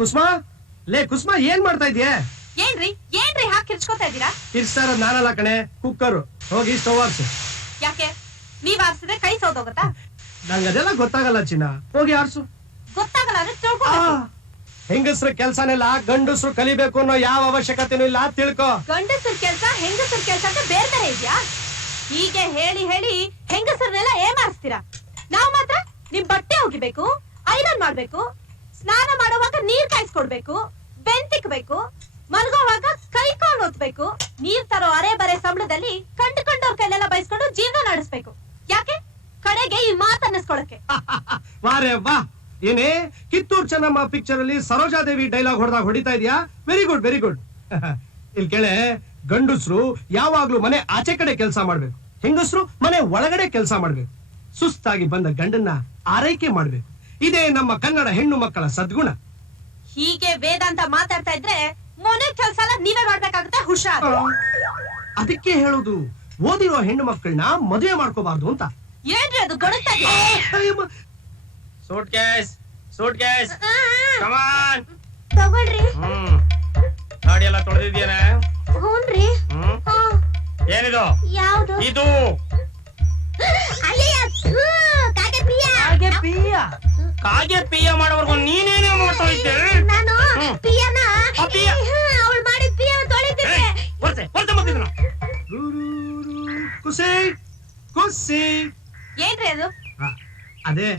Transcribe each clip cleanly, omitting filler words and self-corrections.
ಕುಸುಮಾ ಲೇ ಕುಸುಮಾ ಏನ್ ಮಾಡ್ತಾ ಇದೀಯ? ಏನ್ರಿ ಹಾಕಿ ಕಿರ್ಚ್ಕೋತಾ ಇದೀರಾ? ಕಿರ್ಸ್ತಾರ ನಾನಲ್ಲ ಕಣೆ, ಕುಕ್ಕರು. ಹೋಗಿ ಸ್ಟವ್ ಆರ್ಸು. ಯಾಕೆ ನೀವ್ ಆರ್ಸಿದ್ರೆ ಕೈ ಸೌದೋಗತ್ತಾ? ನಂಗದೆಲ್ಲ ಗೊತ್ತಾಗಲ್ಲ ಚಿನ್ನ, ಹೋಗಿ ಆರ್ಸು. ಗೊತ್ತಾಗಲ್ಲ ಅಂದ್ರೆ ತಿಳ್ಕೊಬೇಕು. ಹೆಂಗಸ್ರ ಕೆಲ್ಸನೆಲ್ಲ ಗಂಡಸ್ರು ಕಲಿಬೇಕು ಅನ್ನೋ ಯಾವ ಅವಶ್ಯಕತೆನೂ ಇಲ್ಲ, ತಿಳ್ಕೊ. ಗಂಡಸ್ರ ಕೆಲ್ಸ ಹೆಂಗಸ್ರ ಕೆಲ್ಸ ಅಂತ ಬೇರೆ ಬೇರೆ ಇದ್ಯಾ? ಹೀಗೆ ಹೇಳಿ ಹೇಳಿ ಹೆಂಗಸರನ್ನೆಲ್ಲ ಏಮಾರಿಸ್ತೀರಾ. ನಾವ್ ಮಾತ್ರ ನಿಮ್ ಬಟ್ಟೆ ಒಗಿಬೇಕು, ಐರನ್ ಮಾಡ್ಬೇಕು, ಸ್ನಾನ ಮಾಡುವಾಗ ನೀರ್ ಕಾಯಿಸ್ಕೊಡ್ಬೇಕು, ಬೆಂತಿಕ್ಬೇಕು, ಮಲ್ಗೋವಾಗ ಕೈ ಕಾಲ್ ಒತ್ಬೇಕು, ನೀರ್ ತರೋ ಅರೆ ಬರೆ ಸಂಬಳದಲ್ಲಿ ಕಂಡುಕೊಂಡವ್ರ ಕೈಲೆಲ್ಲ ಬಯಸ್ಕೊಂಡು ಜೀವನ ನಡೆಸ್ಬೇಕು. ಯಾಕೆ ಕಡೆಗೆ ಈ ಮಾತು ಅನ್ನಿಸ್ಕೊಳಕ್ಕೆ. ವಾರೇ ವಾ, ಏನೇ ಕಿತ್ತೂರ್ ಚೆನ್ನಮ್ಮ ಪಿಕ್ಚರ್ ಅಲ್ಲಿ ಸರೋಜಾದೇವಿ ಡೈಲಾಗ್ ಹೊಡಿತಾ ಇದೀಯಾ? Very good very good. ಇಲ್ಲಿ ಕೇಳೆ, ಗಂಡಸ್ರು ಯಾವಾಗ್ಲೂ ಮನೆ ಆಚೆ ಕಡೆ ಕೆಲಸ ಮಾಡ್ಬೇಕು, ಹೆಂಗಸ್ರು ಮನೆ ಒಳಗಡೆ ಕೆಲಸ ಮಾಡ್ಬೇಕು. ಸುಸ್ತಾಗಿ ಬಂದ ಗಂಡನ್ನ ಆರೈಕೆ ಮಾಡ್ಬೇಕು. ಇದೇ ನಮ್ಮ ಕನ್ನಡ ಹೆಣ್ಣು ಮಕ್ಕಳ ಸದ್ಗುಣ. ಹೀಗೆ ವೇದಾಂತ ಮಾತಾಡ್ತಾ ಇದ್ರೆ ಮನೆ ಕೆಲಸ ಎಲ್ಲ ನೀವೇ ಮಾಡ್ಬೇಕಾಗುತ್ತೆ, ಹುಷಾರ್. ಅದಕ್ಕೆ ಹೇಳೋದು, ಓದಿರೋ ಹೆಣ್ಣು ಮಕ್ಕಳನ್ನ ಮದುವೆ ಮಾಡ್ಕೋಬಾರ್ದು ಅಂತ. ಏನ್ರಿ ಅದು ಗೊಣಗ್ತಾ ಇದೆ? ಸೂಟ್ಕೇಸ್ ಕಮಾನ್ ತಗೊಳ್ರಿ. ಗಾಡಿ ಎಲ್ಲ ತೊಳೆದಿದ್ದೇನೆ. ಹೂನ್ರಿ. ಏನಿದು? ಯಾವ್ದು? ಇದು ಕಾಗೆ ಪಿಯ ಮಾಡೋವರೆಗೂ ನೀನೇನೇ ಮಾಡ್ತಾ ಇದ್ದೆ? ನಾನು ಪಿಯನ ಅವಳು ಮಾಡಿದ ಪಿಯನ ತೊಳಿತಿದ್ದೆ. ಖುಷಿ ಖುಷಿ. ಏನ್ರಿ ಅದು? ಅದೇ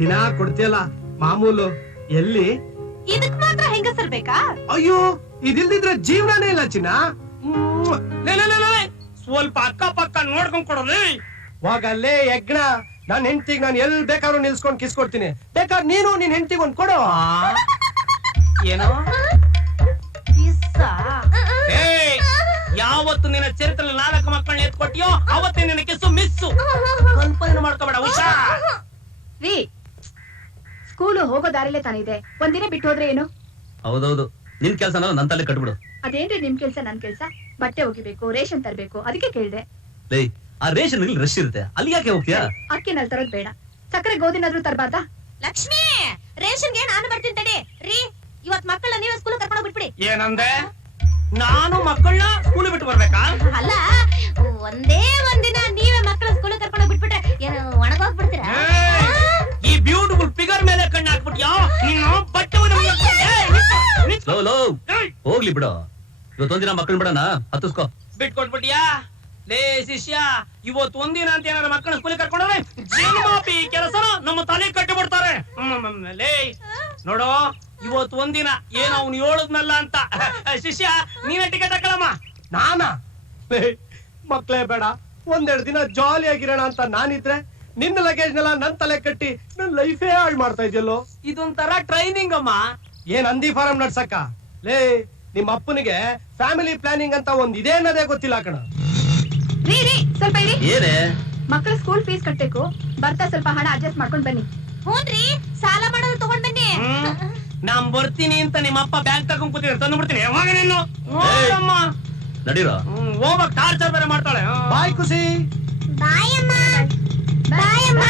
ದಿನ ಕೊಡ್ತೀಯಲ್ಲ ಮಾಮೂಲು. ಎಲ್ಲಿ? ಇದಕ್ ಮಾತ್ರ ಹೆಂಗಸರ್ ಬೇಕಾ? ಅಯ್ಯೋ, ಇದಿಲ್ದಿದ್ರೆ ಜೀವನನೇ ಇಲ್ಲ ಚಿನ್ನ. ಸ್ವಲ್ಪ ಅಕ್ಕ ಪಕ್ಕ ನೋಡ್ಕೊಂಡ್ ಕೊಡೋದು. ಹೋಗಲ್ಲೇ ಯಜ್ಞ, ನನ್ ಹೆಂಡತಿಗೆ ನಾನು ಎಲ್ ಬೇಕಾದ್ರೂ ನಿಲ್ಸ್ಕೊಂಡ್ ಕಿಸ್ಕೊಡ್ತೀನಿ. ಬೇಕಾದ್ರೆ ನೀನು ನಿನ್ ಹೆಂಡತಿಗೆ ಒಂದ್ ಕೊಡೋ. ಏನೋ ಯಾವತ್ತು ನಿನ್ನ ಚರಿತ್ರೆ 4 ಮಕ್ಕಳನ್ನ ಎತ್ಕೊಟ್ಟಿಯೋ ಅವತ್ತೇ ನಿನ್ನ ಕಿಸ್ಸು ಮಿಸ್ಸು. ಕಲ್ಪನೆ ಮಾಡ್ಕೋಬೇಡ, ಹುಷಾರ್. ರೀ, ಸ್ಕೂಲು ಹೋಗೋ ದಾರಿಲೇ ತಾನಿದೆ, ಒಂದಿನ ಬಿಟ್ಟು ಹೋದ್ರೆ ಏನು? ಹೌದೌದು, ನಿನ್ ಕೆಲ್ಸ ನನ್ ತಲೆ ಕಟ್ಬಿಡು. ಅದೇನ್ರಿ ನಿಮ್ ಕೆಲ್ಸ ನನ್ ಕೆಲ್ಸ? ಬಟ್ಟೆ ಒಗಿಬೇಕು, ರೇಷನ್ ತರಬೇಕು, ಅದಕ್ಕೆ ಕೇಳ್ದೆ. ಲೇ, ಆ ರೇಷನ್ ರಶ್ ಇರುತ್ತೆ, ಅಲ್ಲಿ ಯಾಕೆ ಹೋಗ್ತೀಯಾ? ಅಕ್ಕಿನಲ್ಲಿ ತರೋದ್ ಬೇಡ, ಸಕ್ಕರೆ ಗೋಧಿನಾದ್ರೂ ತರಬಾರ್ದಾ? ಲಕ್ಷ್ಮಿ, ರೇಷನ್ಗೆ ನಾನು ಬರ್ತೀನಿ ತಡಿ. ರೀ, ಇವತ್ ಮಕ್ಕಳನ್ನ ನೀವೇ ಸ್ಕೂಲ್ ಕರ್ಕೊಂಡು ಬಿಟ್ಬಿಡಿ. ಏನಂದೆ? ನಾನು ಮಕ್ಕಳನ್ನ ಸ್ಕೂಲ್ ಬಿಟ್ಟು ಬರ್ಬೇಕಾ? ಅಲ್ಲ, ಒಂದೇ ಒಂದಿನ ನೀವೇ ಮಕ್ಕಳ ಸ್ಕೂಲ್ ಕರ್ಕೊಂಡು ಬಿಟ್ಬಿಟ್ರೆ ಏನು ಒಣಗೋಗ್ಬಿಡ್ತೀರಾ? ಈ ಬ್ಯೂಟಿಫುಲ್ ಫಿಗರ್ ಮೇಲೆ ಕಣ್ಣು ಹಾಕ್ಬಿಟ್ಯಾ? ನೀನು ಬಟ್ಟೆ ಹೋಗ್ಲಿ ಬಿಡು, ಇವತ್ತೊಂದಿನ ಮಕ್ಕಳು ಬಿಡೋಣ, ಹತ್ತಿಸ್ಕೋ. ಬಿಟ್ಕೊಟ್ಬಿಟ್ಯಾ? ಲೇ ಶಿಷ್ಯ, ಇವತ್ತು ಒಂದಿನ ಅಂತ ಏನಾರ ಮಕ್ಕಳ ಸ್ಕೂಲ್ ಕರ್ಕೊಂಡ್ರೆ ಜನ್ಮಾಪಿ ಕೆಲಸನ ನಮ್ಮ ತಲೆ ಕಟ್ಟಿ ಬಿಡ್ತಾರೆ. ಲೇ ನೋಡು, ಇವತ್ತು ಒಂದಿನ ಏನು ಅವ್ನು ಹೇಳದ್ನಲ್ಲ ಅಂತ. ಶಿಷ್ಯ, ನೀವೇ ಟಿಕೆಟ್ ಹಾಕಳಮ್ಮ. ನಾನಾ? ಮಕ್ಳೇ ಬೇಡ, ಒಂದೆರಡು ದಿನ ಜಾಲಿ ಆಗಿರೋಣ ಅಂತ ನಾನಿದ್ರೆ ನಿನ್ನ ಲಗೇಜ್ ನೆಲ್ಲ ನನ್ ತಲೆ ಕಟ್ಟಿ ನನ್ ಲೈಫೇ ಹಾಳು ಮಾಡ್ತಾ ಇದೆಯಲ್ಲೋ. ಇದೊಂಥರ ಟ್ರೈನಿಂಗ್ ಅಮ್ಮ. ಏನ್ ಅಂದಿ ಫಾರಂ ನಡ್ಸಕ್ಕ? ಲೇ, ನಿಮ್ಮ ಅಪ್ಪನಿಗೆ ಫ್ಯಾಮಿಲಿ ಪ್ಲಾನಿಂಗ್ ಅಂತ ಒಂದ್ ಇದೆ ಅನ್ನೋದೇ ಗೊತ್ತಿಲ್ಲ ಕಣ. ರೀ, ಸ್ವಲ್ಪ ಇರಿ. ಏನೇ? ಮಕ್ಕಳ ಸ್ಕೂಲ್ ಫೀಸ್ ಕಟ್ಬೇಕು, ಬರ್ತಾ ಸ್ವಲ್ಪ ಹಣ ಅಡ್ಜಸ್ಟ್ ಮಾಡ್ಕೊಂಡ್ ಬನ್ನಿ. ಹೂನ್ರಿ, ಸಾಲ ಮಾಡೋದು ತಗೊಂಡ್ ಬನ್ನಿ. ನಾನ್ ಬರ್ತೀನಿ ಅಂತ ನಿಮ್ಮ ಅಪ್ಪ ಬ್ಯಾಂಕ್ ತಗೊಂಡ್ ಕೂತಿದ್ರೆ ತಂದು ಬಿಡ್ತೀನಿ. ಯಾವಾಗ ನೀನು ಹೋಗಮ್ಮ, ನಡೀರೋ. ಹೋಗ್ಬೇಕು, ಟಾರ್ಚರ್ ಬೇರೆ ಮಾಡ್ತಾಳೆ. ಬಾಯ್ ಖುಷಿ. ಬಾಯ್ ಅಮ್ಮ. ಬಾಯ್ ಅಮ್ಮ.